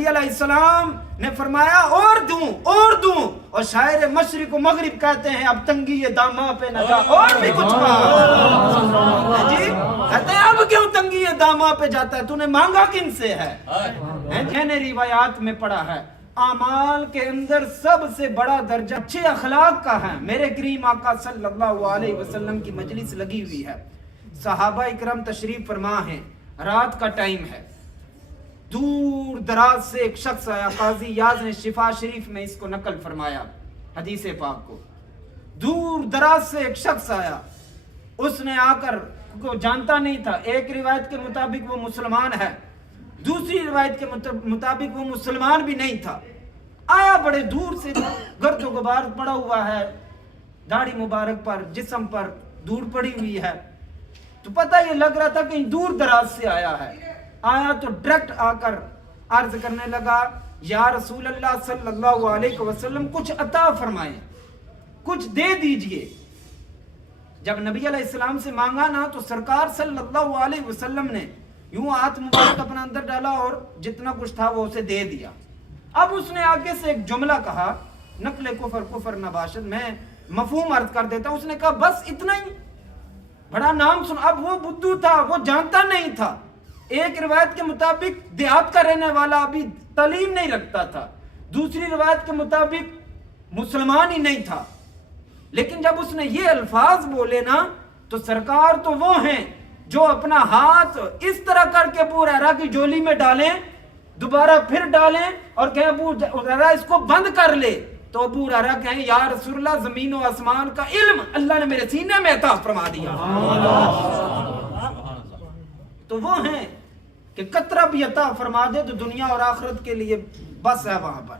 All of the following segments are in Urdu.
نبی علیہ السلام نے فرمایا اور دوں اور شاعر مشرق و مغرب کہتے ہیں اب تنگی یہ داماں پہ نہ جا اور بھی کچھ مانگ جی کہتے ہیں اب کیوں تنگی یہ داماں پہ جاتا ہے تو نے مانگا کن سے ہے میں نے روایات میں پڑھا ہے اعمال کے اندر سب سے بڑا درجہ اچھے اخلاق کا ہے میرے کریم آقا صلی اللہ علیہ وسلم کی مجلس لگی ہوئی ہے صحابہ اکرام تشریف فرما ہیں رات کا ٹائم ہے دور دراز سے ایک شخص آیا قاضی یاز نے شفا شریف میں اس کو نقل فرمایا حدیث پاک کو دور دراز سے ایک شخص آیا اس نے آ کر کو جانتا نہیں تھا ایک روایت کے مطابق وہ مسلمان ہے دوسری روایت کے مطابق وہ مسلمان بھی نہیں تھا آیا بڑے دور سے گرد و غبار پڑا ہوا ہے داڑھی مبارک پر جسم پر دور پڑی ہوئی ہے تو پتہ یہ لگ رہا تھا کہ دور دراز سے آیا ہے آیا تو ڈائریکٹ آ کر عرض کرنے لگا یا رسول اللہ صلی اللہ علیہ وسلم کچھ عطا فرمائیں کچھ دے دیجئے جب نبی علیہ السلام سے مانگا نا تو سرکار صلی اللہ علیہ وسلم نے یوں ہاتھ مبارک اپنا اندر ڈالا اور جتنا کچھ تھا وہ اسے دے دیا اب اس نے آگے سے ایک جملہ کہا نقل کفر نباشد میں مفہوم عرض کر دیتا ہوں اس نے کہا بس اتنا ہی بڑا نام سن اب وہ بدو تھا وہ جانتا نہیں تھا ایک روایت کے مطابق دیہات کا رہنے والا ابھی تعلیم نہیں رکھتا تھا دوسری روایت کے مطابق مسلمان ہی نہیں تھا لیکن جب اس نے یہ الفاظ بولے نا تو سرکار تو وہ ہیں جو اپنا ہاتھ اس طرح کر کے ابو ہریرہ کی جولی میں ڈالیں دوبارہ پھر ڈالیں اور کہیں ابو ہریرہ اس کو بند کر لے تو ابو ہریرہ کہیں یا رسول اللہ زمین و آسمان کا علم اللہ نے میرے سینے میں عطا فرما دیا تو وہ ہیں کہ قطرہ بھی عطا فرما دے تو دنیا اور آخرت کے لیے بس ہے وہاں پر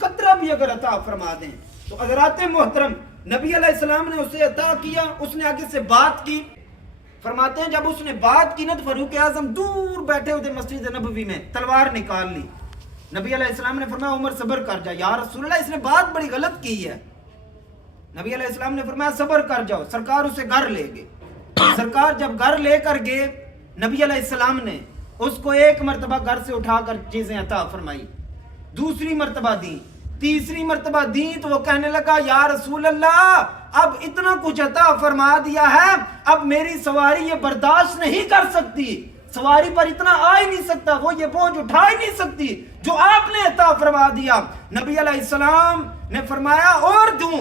قطرہ بھی اگر عطا فرما دیں تو حضرات محترم نبی علیہ السلام نے اسے عطا کیا اس نے آگے سے بات کی فرماتے ہیں جب اس نے بات کی نا تو فاروق اعظم دور بیٹھے ہوئے مسجد نبوی میں تلوار نکال لی نبی علیہ السلام نے فرمایا عمر صبر کر جا یا رسول اللہ اس نے بات بڑی غلط کی ہے نبی علیہ السلام نے فرمایا صبر کر جاؤ سرکار اسے گھر لے گئے سرکار جب گھر لے کر گئے نبی علیہ السلام نے اس کو ایک مرتبہ گھر سے اٹھا کر چیزیں عطا فرمائی دوسری مرتبہ دی تیسری مرتبہ دی تو وہ کہنے لگا یا رسول اللہ اب اتنا کچھ عطا فرما دیا ہے اب میری سواری یہ برداشت نہیں کر سکتی سواری پر اتنا آ ہی نہیں سکتا وہ یہ بوجھ اٹھا ہی نہیں سکتی جو آپ نے عطا فرما دیا نبی علیہ السلام نے فرمایا اور دوں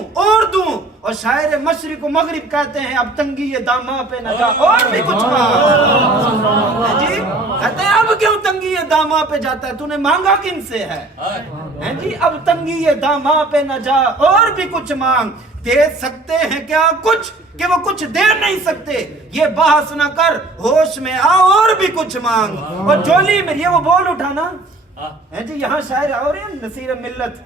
اور شاعر مشرق و مغرب کہتے ہیں اب تنگی یہ داماں پہ نہ جا اور بھی کچھ مانگ جی کہتے ہیں اب کیوں تنگی یہ داماں پہ جاتا ہے تو نے مانگا کن سے ہے جی اب تنگی یہ داماں پہ نہ جا اور بھی کچھ مانگ دے سکتے ہیں کیا کچھ کہ وہ کچھ دے نہیں سکتے یہ بحث نہ کر ہوش میں آ اور بھی کچھ مانگ اور جولی میں یہ وہ بول اٹھانا جی یہاں شاعر اور نصیر ملت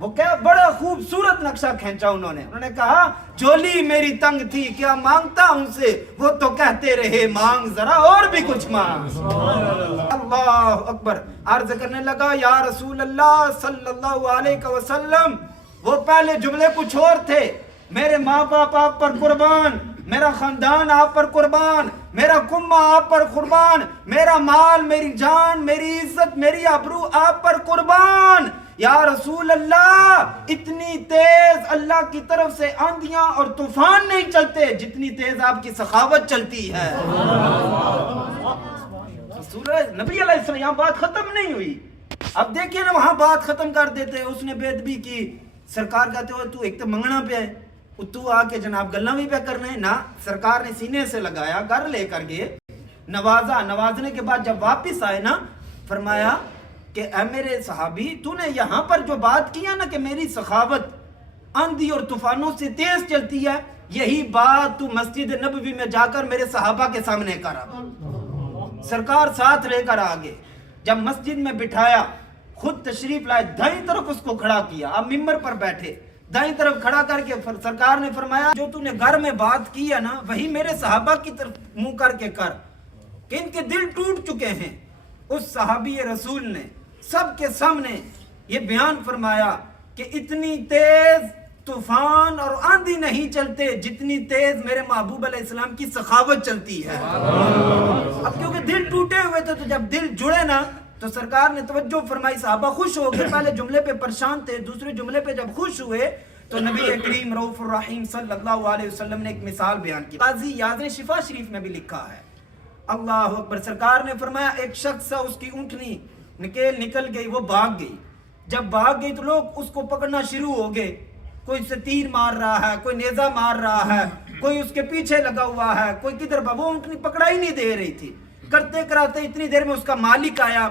وہ کیا بڑا خوبصورت نقشہ کھینچا انہوں نے کہا جولی میری تنگ تھی کیا مانگتا ان سے وہ تو کہتے رہے مانگ ذرا اور بھی کچھ مانگ اللہ اکبر عرض کرنے لگا یا رسول اللہ صلی اللہ علیہ وسلم وہ پہلے جملے کچھ اور تھے میرے ماں باپ آپ پر قربان میرا خاندان آپ پر قربان میرا کنبہ آپ پر قربان میرا مال میری جان میری عزت میری آبرو آپ پر قربان یا رسول اللہ اتنی تیز اللہ کی طرف سے آندیاں اور طوفان نہیں چلتے جتنی تیز آپ کی سخاوت چلتی ہے نبی علیہ السلام یہاں بات ختم نہیں ہوئی اب دیکھیں نا وہاں بات ختم کر دیتے اس نے بے ادبی کی سرکار کہتے ہو تو ایک تو منگنا پہ ہے تو آ کے جناب گلہ بھی پہ کرنے نا سرکار نے سینے سے لگایا گھر لے کر گئے نوازنے کے بعد جب واپس آئے نا فرمایا کہ اے میرے صحابی تو نے یہاں پر جو بات کیا نا کہ میری سخاوت آندھی اور طوفانوں سے تیز چلتی ہے یہی بات تو مسجد نبوی میں جا کر میرے صحابہ کے سامنے کرا سرکار ساتھ لے کر آگے جب مسجد میں بٹھایا خود تشریف لائے دائیں طرف اس کو کھڑا کیا اب ممبر پر بیٹھے دائیں طرف کھڑا کر کے سرکار نے فرمایا جو تو نے گھر میں بات کی ہے نا وہی میرے صحابہ کی طرف منہ کر کے کر کہ ان کے دل ٹوٹ چکے ہیں اس صحابی رسول نے سب کے سامنے یہ بیان فرمایا کہ اتنی تیز طوفان اور آندھی نہیں چلتے جتنی تیز میرے محبوب علیہ السلام کی سخاوت چلتی ہے اب کیونکہ دل ٹوٹے ہوئے تھے تو جب دل جڑے نا تو سرکار نے توجہ فرمائی، صحابہ خوش ہو گئے، پہلے جملے پہ پریشان تھے، دوسرے جملے پہ جب خوش ہوئے تو نبی کریم رؤوف الرحیم صلی اللہ علیہ وسلم نے ایک مثال بیان کی، قاضی یاد نے شفا شریف میں بھی لکھا ہے۔ اللہ اکبر، سرکار نے فرمایا ایک شخص سے اس کی اونٹنی نکل گئی، وہ بھاگ گئی، جب بھاگ گئی تو لوگ اس کو پکڑنا شروع ہو گئے، کوئی اسے تیر مار رہا ہے، کوئی نیزہ مار رہا ہے، کوئی اس کے پیچھے لگا ہوا ہے، کوئی کدھر، وہ اونٹنی پکڑا ہی نہیں دے رہی تھی۔ کرتے کراتے اتنی دیر میں اس کا مالک آیا،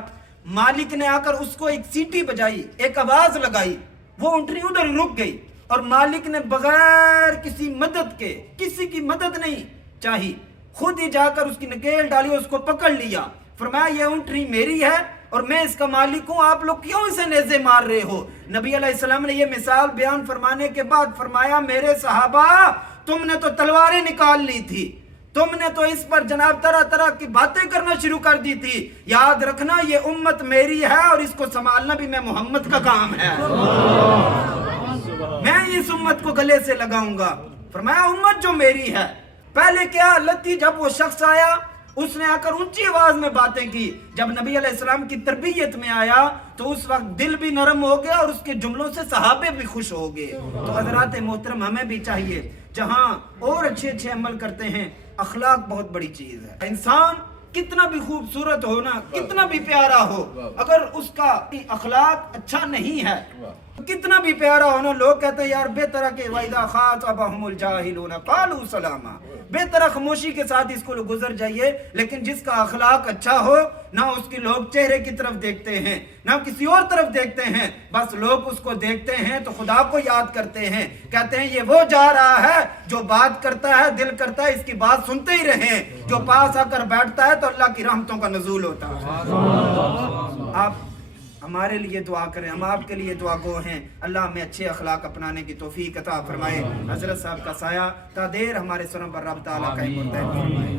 مالک نے آ کر اس کو ایک سیٹی بجائی، ایک آواز لگائی، وہ اونٹنی ادھر رک گئی، اور مالک نے بغیر کسی مدد کے، کسی کی مدد نہیں چاہی، خود ہی جا کر اس کی نکیل ڈالی اور اس کو پکڑ لیا، فرمایا یہ اونٹنی میری ہے اور میں اس کا مالک ہوں، آپ لوگ کیوں اسے نیزے مار رہے ہو؟ نبی علیہ السلام نے یہ مثال بیان فرمانے کے بعد فرمایا میرے صحابہ تم نے تو تلواریں نکال لی تھی، تم نے تو اس پر جناب طرح طرح کی باتیں کرنا شروع کر دی تھی، یاد رکھنا یہ امت میری ہے اور اس کو سنبھالنا بھی میں محمد کا کام ہے، میں اس امت کو گلے سے لگاؤں گا۔ فرمایا امت جو میری ہے، پہلے کیا حالت تھی؟ جب وہ شخص آیا اس نے آ کر اونچی آواز میں باتیں کی، جب نبی علیہ السلام کی تربیت میں آیا تو اس وقت دل بھی نرم ہو گیا اور اس کے جملوں سے صحابے بھی خوش ہو گئے۔ تو حضرات محترم ہمیں بھی چاہیے، جہاں اور اچھے اچھے عمل کرتے ہیں، اخلاق بہت بڑی چیز ہے۔ انسان کتنا بھی خوبصورت ہو نا، کتنا بھی پیارا ہو، اگر اس کا اخلاق اچھا نہیں ہے، کتنا بھی پیارا ہونا، لوگ کہتے ہیں یار بے طرح کے وَإِذَا خَاطَبَهُمُ الْجَاهِلُونَ قَالُوا سَلَامًا، بے طرح خاموشی کے ساتھ اس کو گزر جائیے، لیکن جس کا اخلاق اچھا ہو نہ اس کی لوگ چہرے کی طرف دیکھتے ہیں نہ کسی اور طرف دیکھتے ہیں، بس لوگ اس کو دیکھتے ہیں تو خدا کو یاد کرتے ہیں، کہتے ہیں یہ وہ جا رہا ہے جو بات کرتا ہے، دل کرتا ہے اس کی بات سنتے ہی رہیں، جو پاس آ کر بیٹھتا ہے تو اللہ کی رحمتوں کا نزول ہوتا ہے۔ آپ ہمارے لیے دعا کریں، ہم آپ کے لیے دعا گو ہیں، اللہ ہمیں اچھے اخلاق اپنانے کی توفیق عطا فرمائے، حضرت صاحب کا سایہ تا دیر ہمارے سروں پر رب تعالیٰ قائم فرمائے۔